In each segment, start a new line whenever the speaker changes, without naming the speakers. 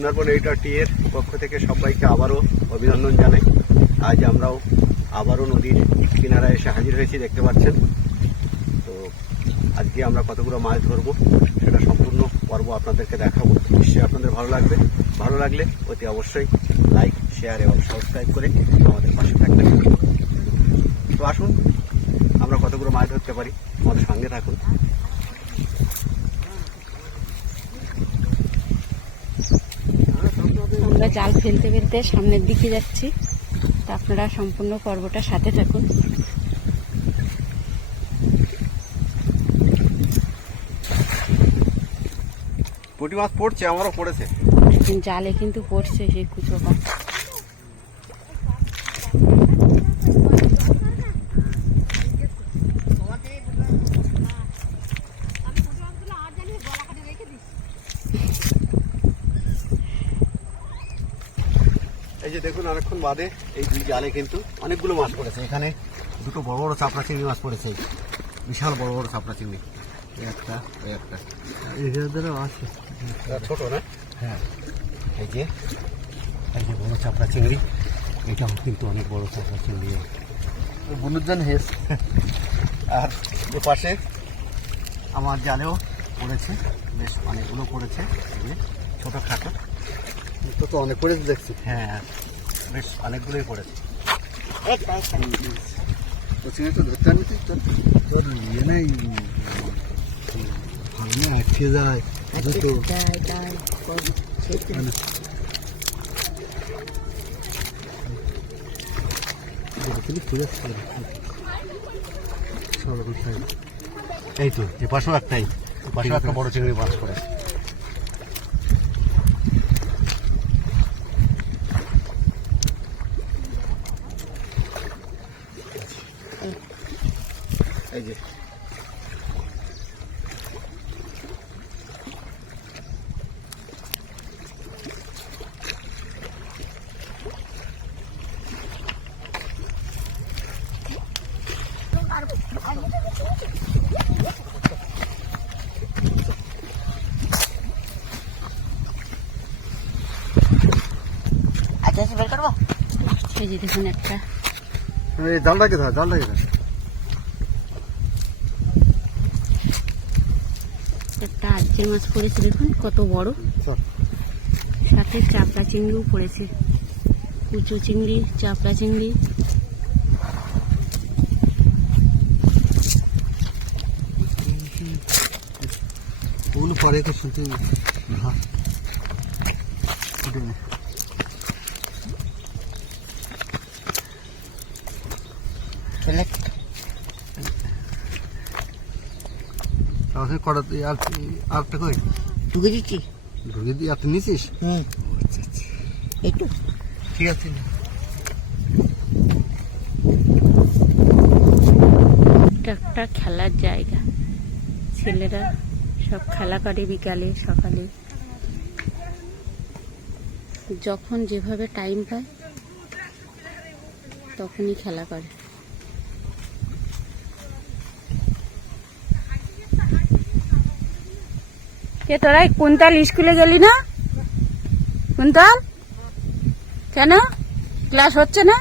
সুন্দরবন এইটা টি এর পক্ষ থেকে সবাইকে আবারও অভিনন্দন জানাই। আজ আমরাও আবারও নদীর কিনারায় এসে হাজির হয়েছি, দেখতে পাচ্ছেন। তো আজকে আমরা কতগুলো মাছ ধরবো, সেটা সম্পূর্ণ পর্ব আপনাদেরকে দেখাবো। নিশ্চয়ই আপনাদের ভালো লাগবে। ভালো লাগলে অতি অবশ্যই লাইক, শেয়ার এবং সাবস্ক্রাইব করে আমাদের পাশে থাকবেন। তো আসুন, আমরা কতগুলো মাছ ধরতে পারি? আমাদের সঙ্গে থাকুন।
আমরা জাল ফেলতে ফেলতে সামনের দিকে যাচ্ছি। তা আপনারা সম্পূর্ণ পর্বটা সাথে থাকুন।
পুঁটি মাছ পড়ছে আমারও পড়েছে।
জালে কিন্তু পড়ছে সেই কুচো
যে অনেকক্ষণ বাদে এই দুই জালে কিন্তু অনেকগুলো মাছ পড়েছে। এখানে দুটো বড় বড় চাপড়া চিংড়ি মাছ পড়েছে। বিশাল বড় বড় চাপড়া চিংড়ি। এই একটা এই একটা।
আছে।
ছোট না? হ্যাঁ। এই যে এই যে বড় চাপড়া চিংড়ি। এটাও কিন্তু অনেক বড় চাপড়া চিংড়ি।
বনুজন হেস।
আর এ পাশে আমার জালেও পড়েছে। বেশ অনেকগুলো পড়েছে। যে ছোটো খাটো।
তো অনেক করে দেখছি।
হ্যাঁ। বেশ অনেকগুলোই পড়েছে
কোচিং তো ধরতে আনি তুই তোর তোর ইয়ে নাই আটকে যায় দুটো। মানে
এই তো এ পাশেও একটাই পাশেও একটা বড় চিংড়ি মাছ পড়েছে এই যে।
এই যে দেখুন একটা।
এই জালটাকে ধর জালটাকে ধর
একটা মাছ পড়েছে দেখুন, কত বড়। সাথে চাপড়া চিংড়িও পড়েছে। কুচো চিংড়ি, চাপড়া চিংড়ি।
পরে তো আর আরেকটা কই?
ঢুকে দিচ্ছি।
ঢুকে দিয়ে আর নিছিস?
হুম। একটু।
ঠিক আছে।
এটা একটা খেলার জায়গা। ছেলেরা সব খেলা করে বিকালে সকালে। যখন যেভাবে টাইম পায় তখনই খেলা করে। কে তোরা কুন্তল স্কুলে গেলি না? কুন্তল? কেন? ক্লাস হচ্ছে না?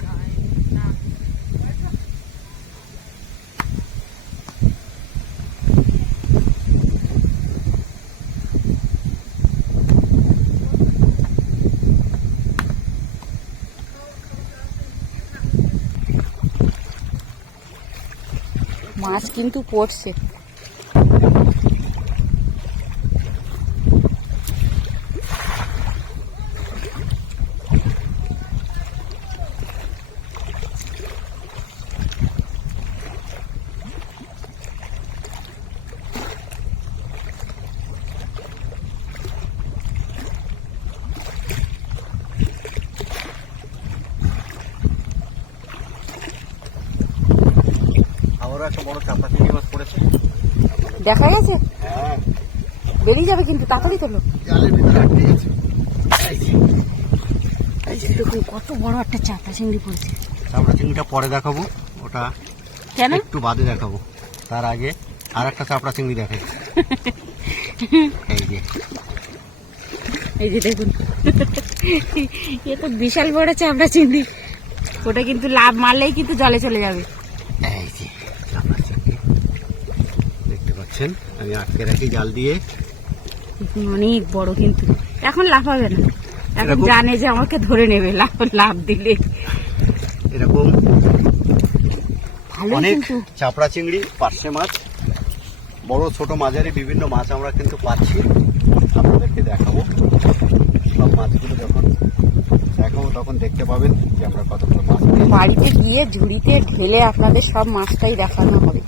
মাছ কিন্তু পড়ছে।
আবারও একটা বড় চাপড়া চিংড়ি মাছ
দেখা গেছে?
হ্যাঁ।
বেরিয়ে যাবে কিন্তু তাড়াতাড়ি তোলো দেখুন কত বড় একটা চাপড়া চিংড়ি পড়েছে।
চামড়া চিংড়িটা পরে দেখাবো ওটা
কেন?
একটু বাদে দেখাবো। তার আগে আর একটা চাপড়া চিংড়ি দেখাই। এই যে।
এই যে দেখুন। এ তো বিশাল বড় চাপড়া চিংড়ি। ওটা কিন্তু লাভ মারলেই কিন্তু জলে চলে যাবে।
এই যে। চাপড়া দেখতে পাচ্ছেন আমি আটকে রাখি জাল দিয়ে।
অনেক বড় কিন্তু এখন লাফাবে না। এখন জানে যে আমাকে ধরে নেবে লাভ লাভ দিলে।
এরকম অনেক চাপড়া চিংড়ি পার্শে মাছ বড় ছোট মাঝারি বিভিন্ন মাছ আমরা কিন্তু পাচ্ছি। আপনাদেরকে দেখাবো। সব মাছগুলো যখন দেখাবো তখন দেখতে পাবেন যে আমরা কতগুলো মাছ
বাড়িতে গিয়ে ঝুড়িতে ঢেলে আপনাদের সব মাছটাই দেখানো হবে।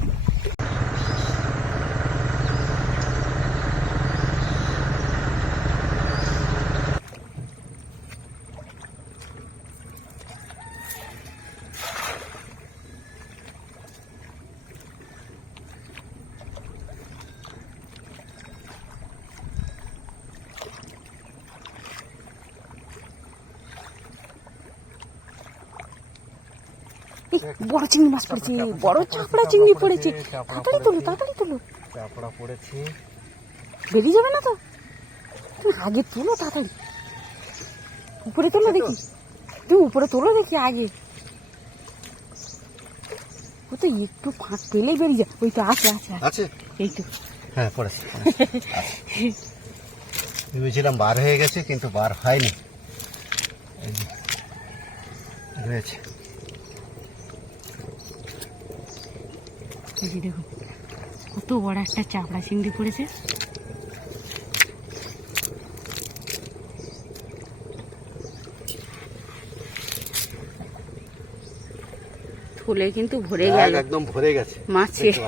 বড় চিংড়ি মাছ পড়েছে বড় চাপড়া চিংড়ি পড়েছে। তাড়াতাড়ি তোলো তাড়াতাড়ি তোলো।
চাপড়া পড়েছে
বেরিয়ে যাবে না তো? তুমি আগে তোলো তাড়াতাড়ি। উপরে তোলো দেখি। তুমি উপরে তোলো দেখি আগে। ও তো একটু ফাঁক পেলেই বেরিয়ে যায়? ওই তো আছে আছে আছে। এই তো।
হ্যাঁ পড়েছে। ভেবেছিলাম বার হয়ে গেছে কিন্তু বার হয়নি। রয়েছে।
এই যে দেখুন কত বড় একটা চাপড়া চিংড়ি পড়েছে। থলে কিন্তু ভরে গেল।
একদম ভরে গেছে।
মাছে।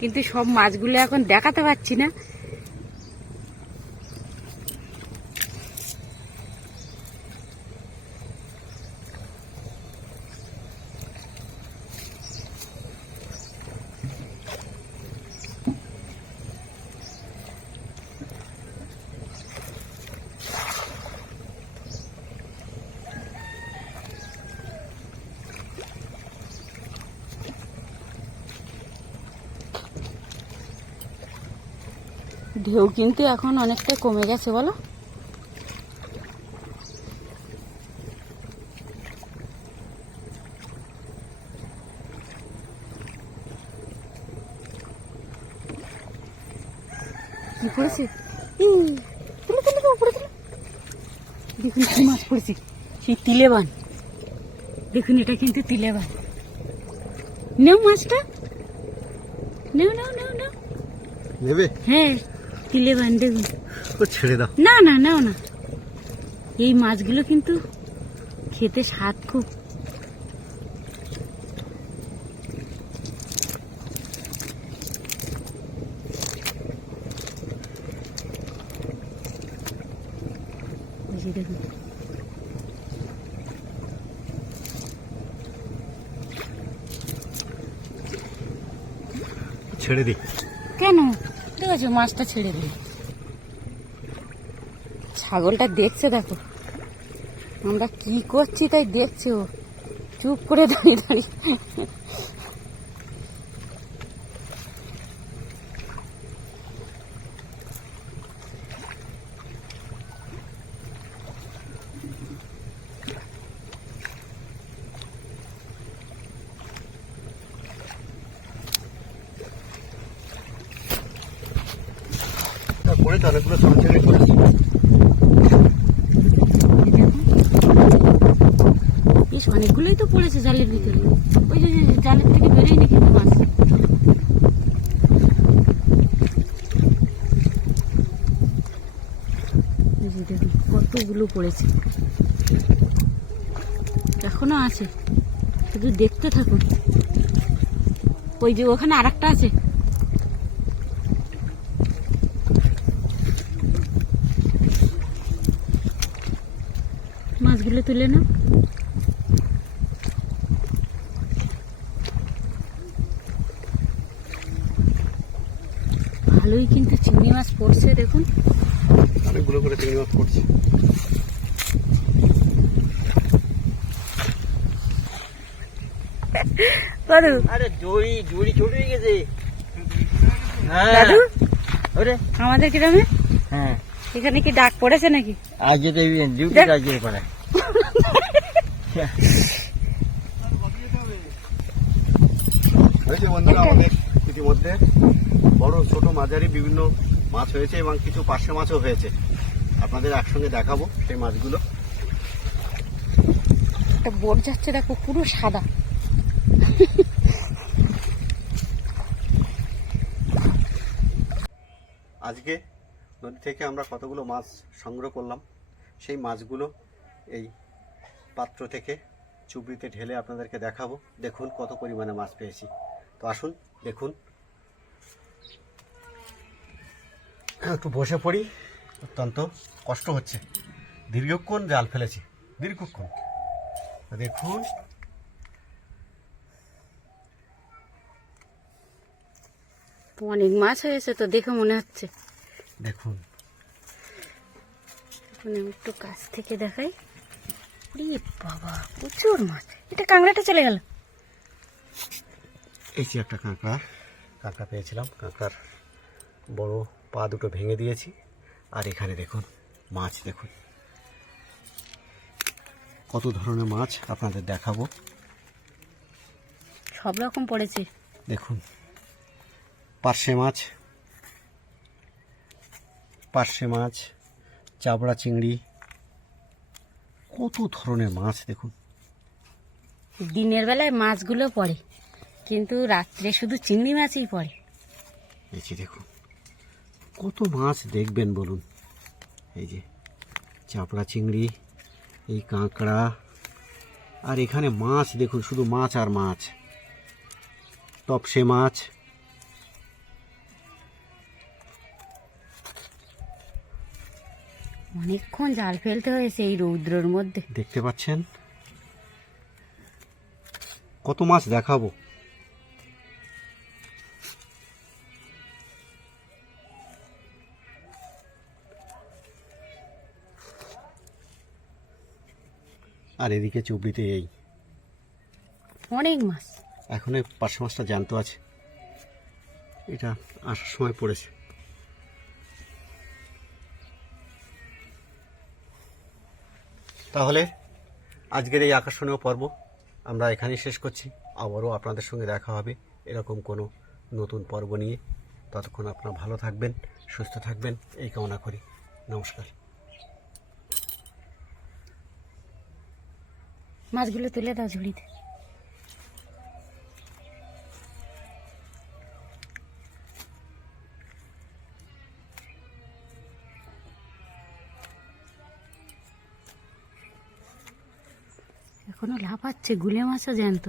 কিন্তু সব মাছগুলো এখন দেখাতে পাচ্ছি না। ঢেউ কিন্তু এখন অনেকটা কমে গেছে বলো। কি এই, তুলো তুলো তুলো, উপরে তুলো। দেখুন কি মাছ পড়েছে। সেই তিলেবান দেখুন এটা কিন্তু তিলেবান নেও মাছটা। নেও নাও নাও নাও।
নেবে?
হ্যাঁ। তিলেবান দেখুন
ও ছেড়ে দাও।
না না নাও না। এই মাছগুলো কিন্তু খেতে স্বাদ খুব। দেখুন।
ছেড়ে দিই
কেন? ঠিক আছে, মাছটা ছেড়ে দিই। ছাগলটা দেখছে দেখো। আমরা কি করছি তাই দেখছে ও। চুপ করে দাঁড়িয়ে দাঁড়িয়ে।
তো অনেকগুলো ছেড়ে করেছে
বেশ, অনেকগুলোই তো পড়েছে জালের ভিতরে। ওই যে জালের থেকে বেরোয়নি কিন্তু মাছ কতগুলো পড়েছে। এখনও আছে। শুধু দেখতে থাকুন। ওই যে, ওখানে আর আছে মাছগুলো তুলে নাও। ভালোই কিন্তু চিংড়ি মাছ পড়ছে দেখুন।
অনেকগুলো করে চিংড়ি মাছ পড়ছে।
দাদু
আরে জড়ি জড়ি ছোট হয়ে গেছে। হ্যাঁ।
দাদু?
ওরে।
আমাদের গ্রামে?
হ্যাঁ।
এখানে কি ডাক পড়েছে নাকি?
আজ যেতে ডিউটি
দেখ।
আজ যেতে পারে।
হয়েছে বন্ধুরা অনেক ইতিমধ্যে বড় ছোট মাঝারি বিভিন্ন মাছ হয়েছে এবং কিছু পার্শে মাছও হয়েছে। আপনাদের একসঙ্গে দেখাবো সেই মাছগুলো।
একটা বোট যাচ্ছে দেখো পুরো সাদা।
আজকে নদী থেকে আমরা কতগুলো মাছ সংগ্রহ করলাম সেই মাছগুলো এই পাত্র থেকে চুবড়িতে ঢেলে আপনাদেরকে দেখাবো। দেখুন কত পরিমাণে মাছ পেয়েছি। তো আসুন দেখুন। একটু বসে পড়ি অত্যন্ত কষ্ট হচ্ছে। দীর্ঘক্ষণ জাল ফেলেছি দীর্ঘক্ষণ। দেখুন।
অনেক মাছ হয়েছে তো দেখে মনে হচ্ছে।
দেখুন।
একটু কাছ থেকে দেখাই। ওরে বাবা প্রচুর মাছ। এটা কাঁকড়াটা চলে গেল।
এই যে একটা কাঁকড়া। কাঁকড়া পেয়েছিলাম। কাঁকড়ার বড় পা দুটো ভেঙে দিয়েছি। আর এখানে দেখুন মাছ দেখুন। কত ধরনের মাছ আপনাদের দেখাবো।
সব রকম পড়েছে।
দেখুন পার্শে মাছ পার্শে মাছ চাবড়া চিংড়ি কত ধরনের মাছ দেখুন।
দিনের বেলায় মাছগুলো পড়ে কিন্তু রাত্রে শুধু চিংড়ি মাছই পড়ে।
এই যে দেখুন কত মাছ দেখবেন বলুন। এই যে চাপড়া চিংড়ি এই কাঁকড়া আর এখানে মাছ দেখুন শুধু মাছ আর মাছ। তপসে মাছ
অনেকক্ষণ জাল ফেলতে হয়েছে এই রৌদ্রের মধ্যে।
দেখতে পাচ্ছেন? কত মাছ দেখাবো। আর এদিকে চুবড়িতে এই।
অনেক মাছ।
এখন এই পার্শে মাছটা জ্যান্ত আছে। এটা আসার সময় পড়েছে। তাহলে আজকের এই আকর্ষণীয় পর্ব আমরা এখানেই শেষ করছি। আবারও আপনাদের সঙ্গে দেখা হবে এরকম কোনো নতুন পর্ব নিয়ে। ততক্ষণ আপনারা ভালো থাকবেন, সুস্থ থাকবেন, এই কামনা করি। নমস্কার।
মাছগুলো তুলে দাও ঝুড়িতে। গুলে মাছও জ্যান্ত।